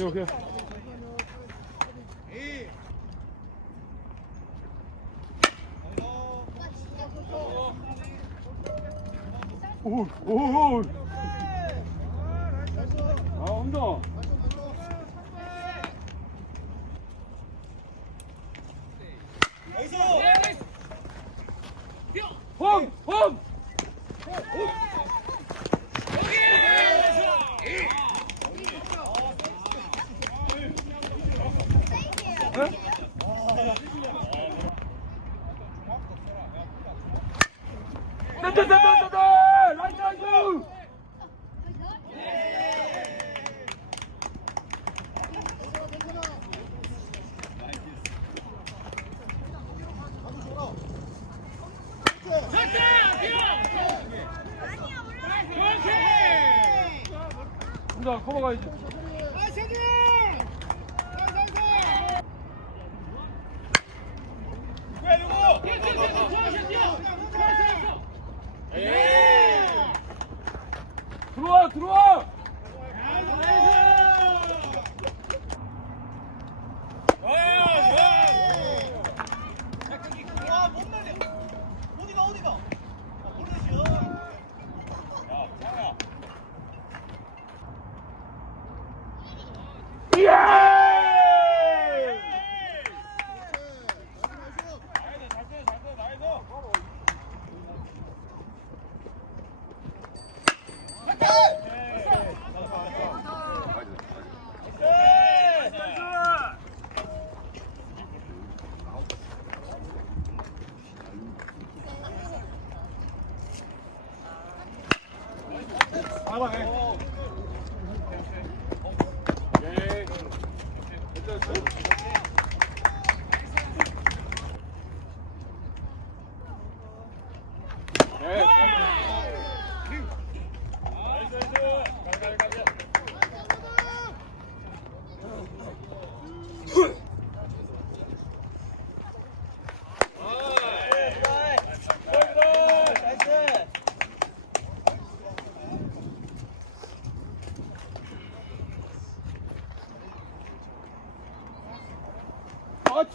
오케이. 오. 아, 혼자. 홈! 라이트! 혼자 커버 가야지. 들어와!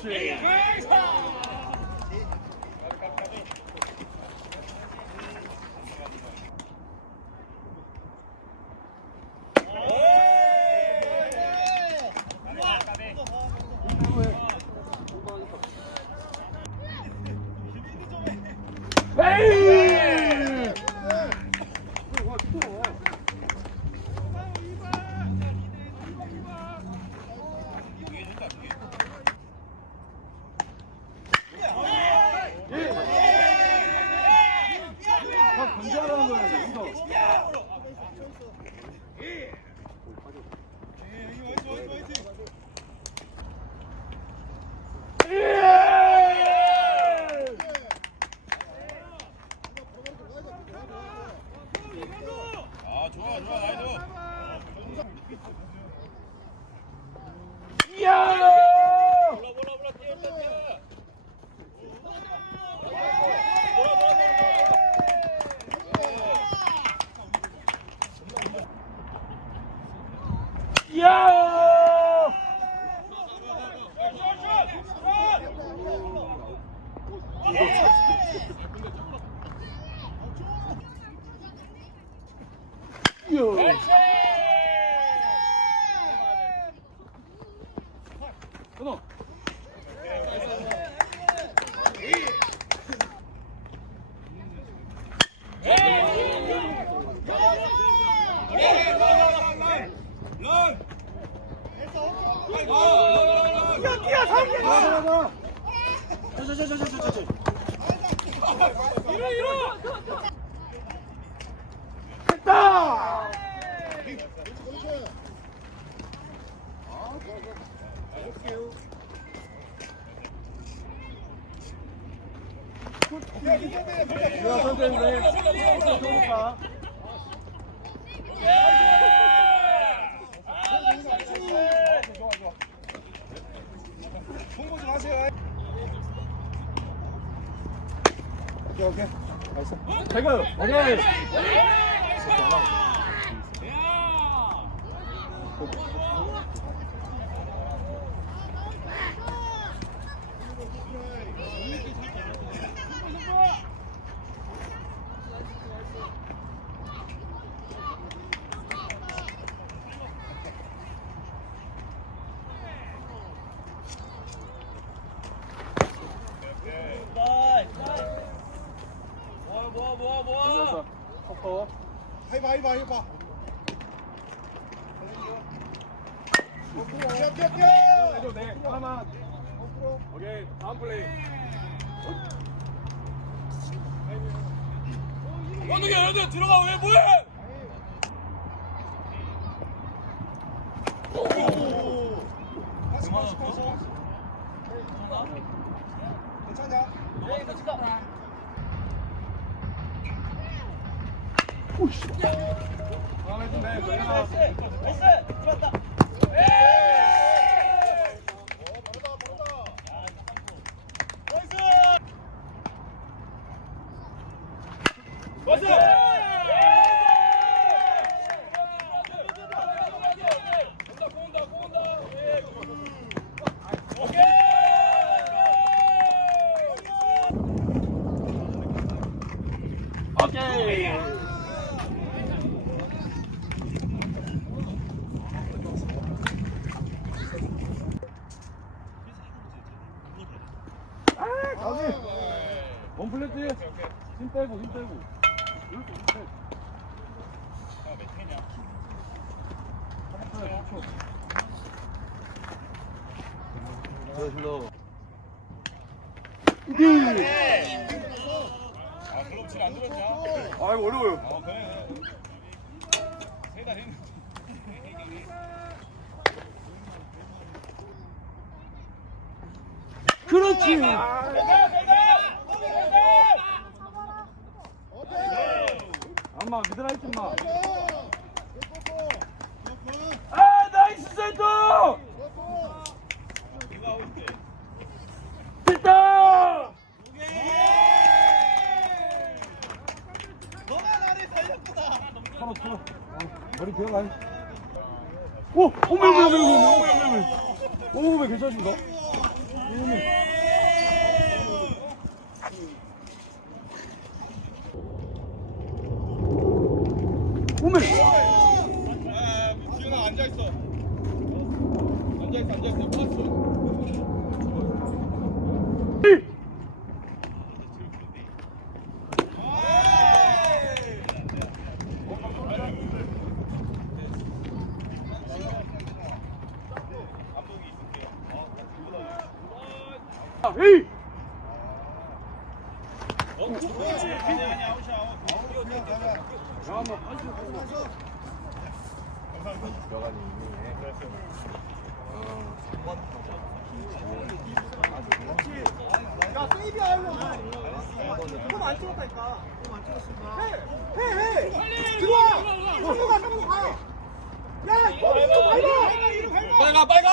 그렇지. 건재하라는 거야. 아, 좋아, 나이스. 이야! 몰라, 뛰어. 이야! 끊어. 뛰어, 가자. 됐다! 야, 선생님, 좋으니까. 홍보 좀 하세요. 오케이. 알았어. 오케이. 뭐야. 커커. 해봐. 뛰어. 해도 돼. 하나만. 오케이. 다음 플레이. 연두야 들어가 왜 뭐해? 괜찮냐? 다음 해도 돼. 걸려라. 오케이. 가지. 원 플랫지. 힘 빼고. 이렇게 힘 빼고. 그럼 칠안 들었냐? 아이고 어려워요. 그래. 세다 했는데. 그렇지. 엄마 미드라이트 마. 아 나이스 센터. 됐다. 털어. 머리 들어가. 오, 오메 괜찮습니다. 오메. 지현아 앉아있어. 봤어. 에이. 아니 아웃이야 야, 세이비야, 일로 와. 조금 안 찍었다니까. 조금 안 찍었으니까. 해! 들어와! 성공 가! 야, 이거 밟아! 빨리 가!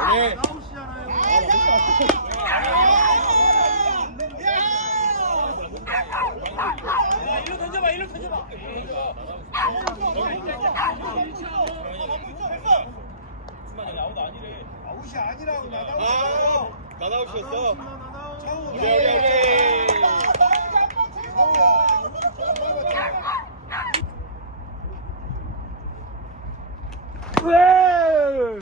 오케이. 일로 던져봐. 아웃이 아니라고, 나나웃이었어. 차우. 오케이. 왜?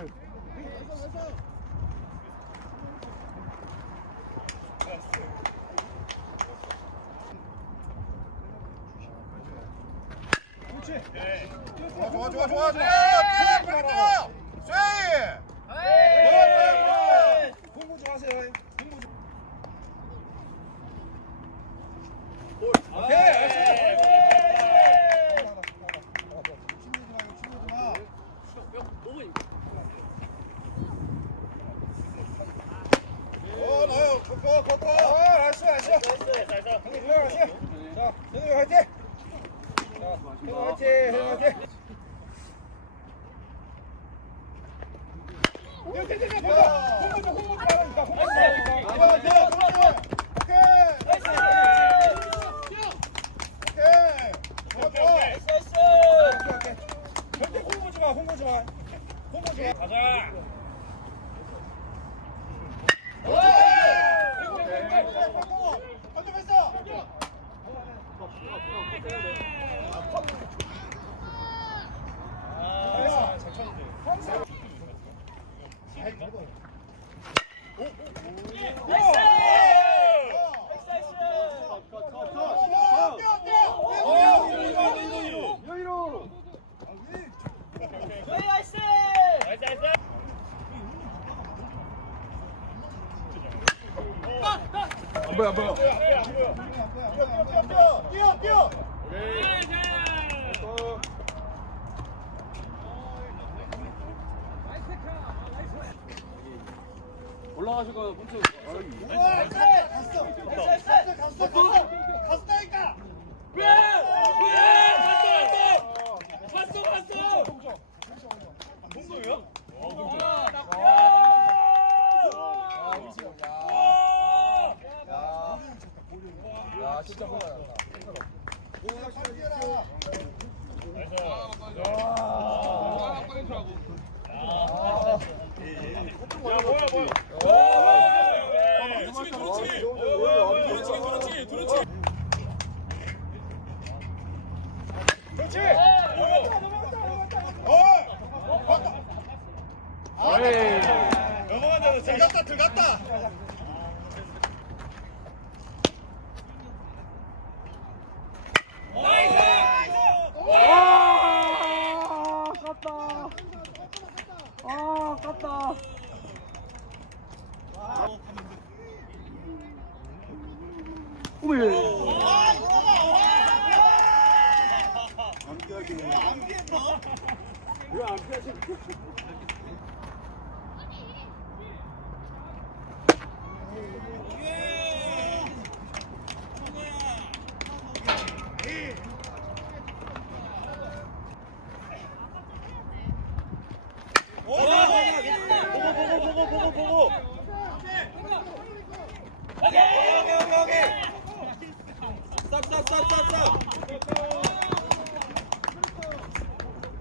좋아. 빨리 쇠! 공부 좋아하세요. 잘 쳤는데. 여유로. 안 보여 안 보여. 뛰어. 올라가실 거야 훔쳐. 갔다니까. 야, 진짜 뭐야. 들어갔다. 아, 깠다. 아, 깠다. 오메. 왜안 피하지? 보고. 쌉.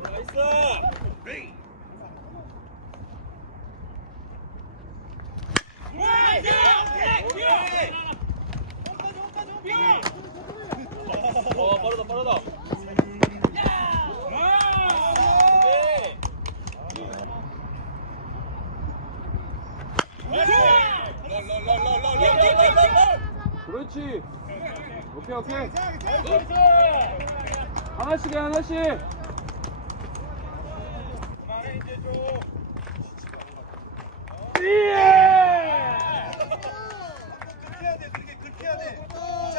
나이스. 빠르다. 그렇지. 오케이. 하나씩 해, 하나씩. 그렇게 해야 돼. 자.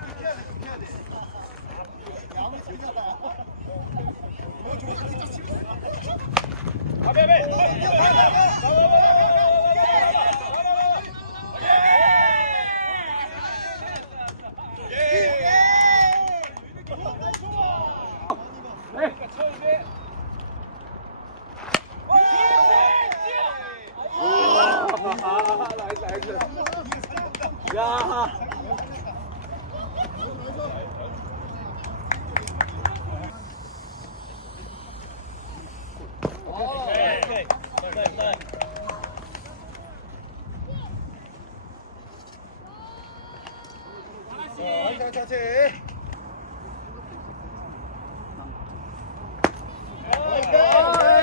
그렇게 해야 돼. 아무리 잘하다. 나이스. 야. 자체. 가자.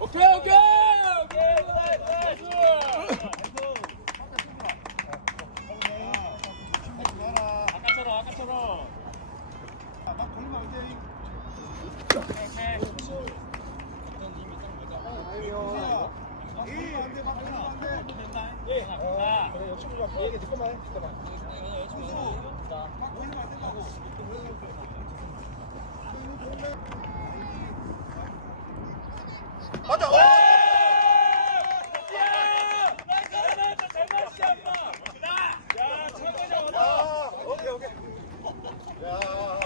오케이. 아까처럼. 막 걸리면 안 돼. 그래, 욕심 좀 마. 얘기 듣고만 해. 막 보이면 안 된다고. 맞아. 오케이. 야.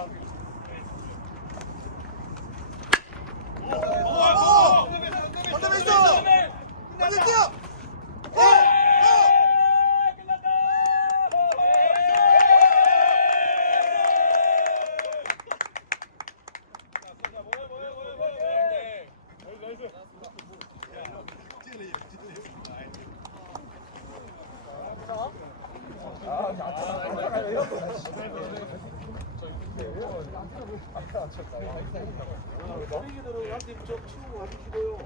쓰레기들은 한팀 치우고 가주시고요.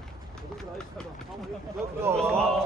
와.